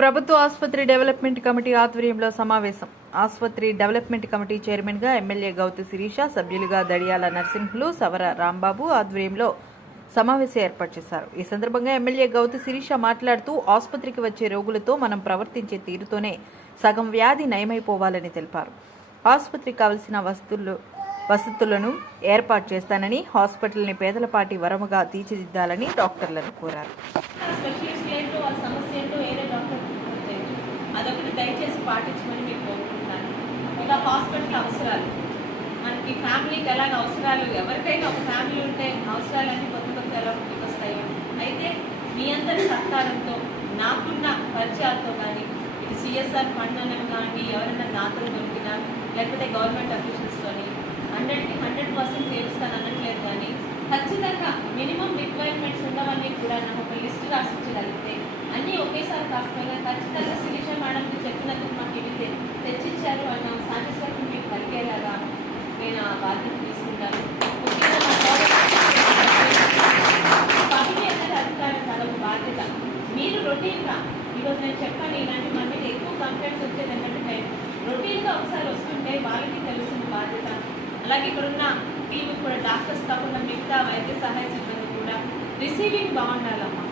ప్రభుత్వ ఆసుపత్రి development committee ఆధ్వర్యంలో సమావేశం. ఆసుపత్రి డెవలప్మెంట్ కమిటీ చైర్మన్గా ఎమ్మెల్యే గౌతి శిరీష సభ్యులుగా దడియాల నర్సింహులు సవర రాంబాబు ఆధ్వర్యంలో సమావేశం ఏర్పాటు చేశారు. ఈ సందర్భంగా ఎమ్మెల్యే గౌతి శిరీష మాట్లాడుతూ ఆసుపత్రికి వచ్చే రోగులతో మనం ప్రవర్తించే తీరుతోనే సగం వ్యాధి నయమైపోవాలని తెలిపారు. ఆసుపత్రికి కావలసిన వస్తువులు వసతులను ఏర్పాటు చేస్తానని హాస్పిటల్ని పేదలపాటి వరముగా తీర్చిదిద్దాలని డాక్టర్లను కోరారు స్పెషలిస్ట్ ఏంటో వాళ్ళ సమస్య ఏంటో వేరే డాక్టర్ తెలియదు అదొకటి దయచేసి పాటించమని మీకు కోరుకుంటున్నాను. ఇక హాస్పిటల్ అవసరాలు. మనకి ఫ్యామిలీకి ఎలాగ అవసరాలు? ఎవరికైనా ఒక ఫ్యామిలీ ఉంటే అవసరాలన్నీ కొత్త కొత్త ఎలా వస్తాయో అయితే మీ అందరి సహకారంతో నాకున్న పరిచయాలతో కానీ ఇది సిఎస్ఆర్ ఫండ్ అని కానీ ఎవరైనా దాతలు దొరికినా లేకపోతే గవర్నమెంట్ అఫీషియల్స్తోని హండ్రెడ్కి హండ్రెడ్ పర్సెంట్ తీరుస్తాను అనట్లేదు కానీ ఖచ్చితంగా మినిమం రిక్వైర్మెంట్స్ ఉన్నవన్నీ కూడా నాకు ఒక లిస్ట్ రాసించగలిగితే అన్నీ ఒకేసారి కాకపోయినా ఖచ్చితంగా మేడంకి చెప్పినందుకు మాకు ఇవి తె- తెచ్చిచ్చారు అన్న సాటిస్ఫాక్షన్ మీకు కలిగేలాగా నేను ఆ బాధ్యత తీసుకుంటాను. ముఖ్యంగా అనేది అధికారం కాదు బాధ్యత. మీరు రొటీన్గా ఈరోజు నేను చెప్పాను ఇలాంటి మన మీద ఎక్కువ కంప్లైంట్స్ వచ్చేది ఏంటంటే రొటీన్గా ఒకసారి వస్తుంటే వాళ్ళకి తెలుస్తుంది బాధ్యత. అలాగే ఇక్కడున్న ఉన్న కూడా డాక్టర్స్ కాకుండా మిగతా వైద్య సహాయ సిబ్బంది కూడా రిసీవింగ్ బాగుండాలమ్మా.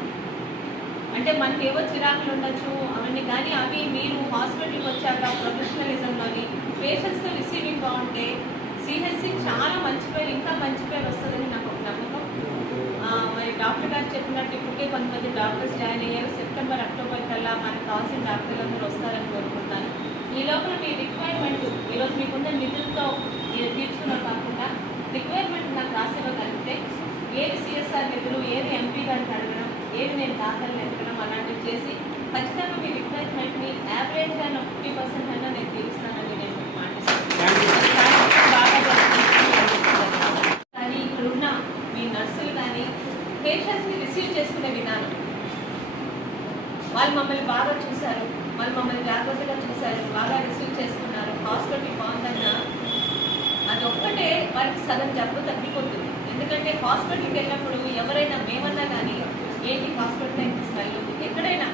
అంటే మనకి ఏవో చిరాకులు ఉండొచ్చు అవన్నీ కానీ అవి మీరు హాస్పిటల్కి వచ్చాక ప్రొఫెషనలిజంలోని పేషెంట్స్తో రిసీవింగ్ బాగుంటే సిహెచ్సి చాలా మంచి పేరు ఇంకా మంచి పేరు వస్తుందని నాకు ఒక నమ్మకం. మరి డాక్టర్ గారు చెప్పినట్టు ఇప్పటికే కొంతమంది డాక్టర్స్ జాయిన్ అయ్యారు. సెప్టెంబర్ అక్టోబర్ కల్లా మనకు కావాల్సిన డాక్టర్లందరూ వస్తారని కోరుకుంటాను. ఈ లోపల మీ రిక్వైర్మెంట్ ఈరోజు మీకున్న నిధులతో మీరు తీర్చుకున్న కాకుండా రిక్వైర్మెంట్ నాకు రాసివ్వగలిగితే ఏది సిఎస్ఆర్ నిధులు ఏది ఎంపీ గారిని అడగడం ఏమి నేను దాఖలు ఎత్తడం అలాంటివి చేసి ఖచ్చితంగా మీ రిక్వైర్మెంట్ని యావరేజ్గా అయినా ఫిఫ్టీ పర్సెంట్ అయినా నేను తీరుస్తానని నేను మీకు బాగా కానీ ఇక్కడున్న మీ నర్సులు కానీ పేషెంట్స్ని రిసీవ్ చేసుకునే విధానం. వాళ్ళు మమ్మల్ని బాగా చూశారు వాళ్ళు మమ్మల్ని జాగ్రత్తగా చూశారు బాగా రిసీవ్ చేసుకున్నారు హాస్పిటల్ బాగుందన్నా అది ఒక్కటే వారికి సగం జబ్బు తగ్గిపోతుంది. ఎందుకంటే హాస్పిటల్కి వెళ్ళినప్పుడు ఎవరైనా మేమన్నా కానీ ఏంటి హాస్పిటల్ అయితే స్మెల్ ఎక్కడైనా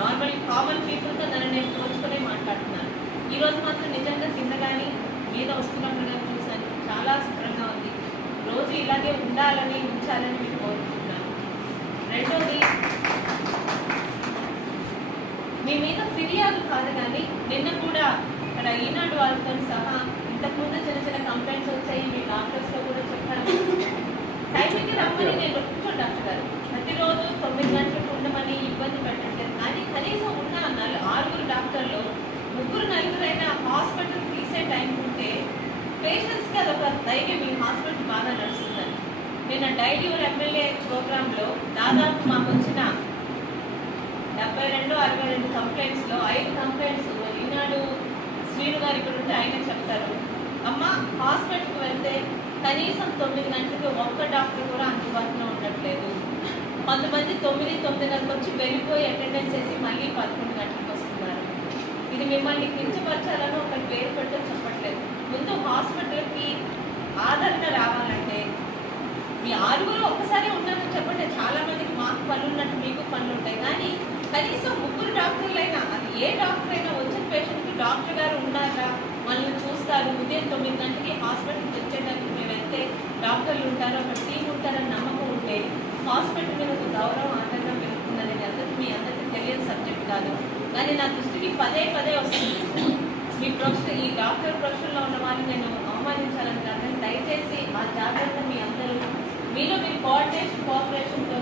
నార్మల్ కామన్ పీపుల్తో నన్ను నేను పోల్చుకునే మాట్లాడుతున్నాను. ఈరోజు మాత్రం నిజంగా కింద కానీ మీద వస్తున్నప్పుడు కానీ చూశాను. చాలా శుభ్రంగా ఉంది. రోజు ఇలాగే ఉండాలని ఉంచాలని మీకు కోరుకుంటున్నాను. రెండోది మీ మీద ఫిర్యాదు కాదు కానీ నిన్న కూడా ఇక్కడ ఈనాడు వాళ్ళతో సహా ఇంతకుముందు చిన్న చిన్న కంప్లైంట్స్ వచ్చాయి. మీ డాక్టర్స్తో కూడా చెప్పడం టైంకి రమ్మని నేను ఒప్పుకోండి డాక్టర్ గారు ప్రతిరోజు తొమ్మిది గంటలకు ఉండమని ఇబ్బంది పెట్టట్లేదు కానీ కనీసం ఉన్న నలు ఆరుగురు డాక్టర్లు ముగ్గురు నలుగురైనా హాస్పిటల్ తీసే టైం ఉంటే పేషెంట్స్కి అదొక ధైర్యం ఈ హాస్పిటల్ బాగా నడుస్తుందని. నిన్న డైలీవర్ ఎమ్మెల్యే ప్రోగ్రాంలో దాదాపు మాకు వచ్చిన డెబ్బై రెండు అరవై రెండు కంప్లైంట్స్లో ఐదు కంప్లైంట్స్ ఈనాడు శ్రీను గారు ఇక్కడ ఉంటే ఆయన చెప్తారు. అమ్మ హాస్పిటల్కి వెళ్తే కనీసం తొమ్మిది గంటలకు ఒక్క డాక్టర్ కూడా అందుబాటులో ఉండట్లేదు. కొంతమంది తొమ్మిది తొమ్మిదిన్నరకు వచ్చి వెళ్ళిపోయి అటెండెన్స్ చేసి మళ్ళీ పదకొండు గంటలకు వస్తున్నారు. ఇది మిమ్మల్ని కించపరచాలని ఒక పేరు పెట్టడం చెప్పట్లేదు. ముందు హాస్పిటల్కి ఆదరణ రావాలంటే మీ ఆరుగురు ఒక్కసారి ఉన్నారని చెప్పండి. చాలా మందికి మాకు పనులు ఉన్నట్టు మీకు పనులు ఉంటాయి కానీ కనీసం ముగ్గురు డాక్టర్లైనా అది ఏ డాక్టర్ అయినా వచ్చిన పేషెంట్కి డాక్టర్ గారు ఉన్నారా? వాళ్ళని చూస్తారు. ఉదయం తొమ్మిది గంటకి హాస్పిటల్కి వచ్చేటప్పుడు మేము వెళ్తే డాక్టర్లు ఉంటారు అక్కడ టీం ఉంటారని నమ్మకం ఉంటే హాస్పిటల్ మీద ఒక గౌరవం ఆదరణ పెరుగుతుందనేది అందరికీ మీ అందరికీ తెలియని సబ్జెక్ట్ కాదు. కానీ నా దృష్టికి పదే పదే వస్తుంది. మీ ప్రొఫెషన్ ఈ డాక్టర్ ప్రొఫెషన్లో ఉన్న వాళ్ళని నేను సంపాదించాలని కాదని దయచేసి ఆ జాగ్రత్త మీ అందరూ మీలో మీ కోఆర్డినేషన్ కోఆపరేషన్తో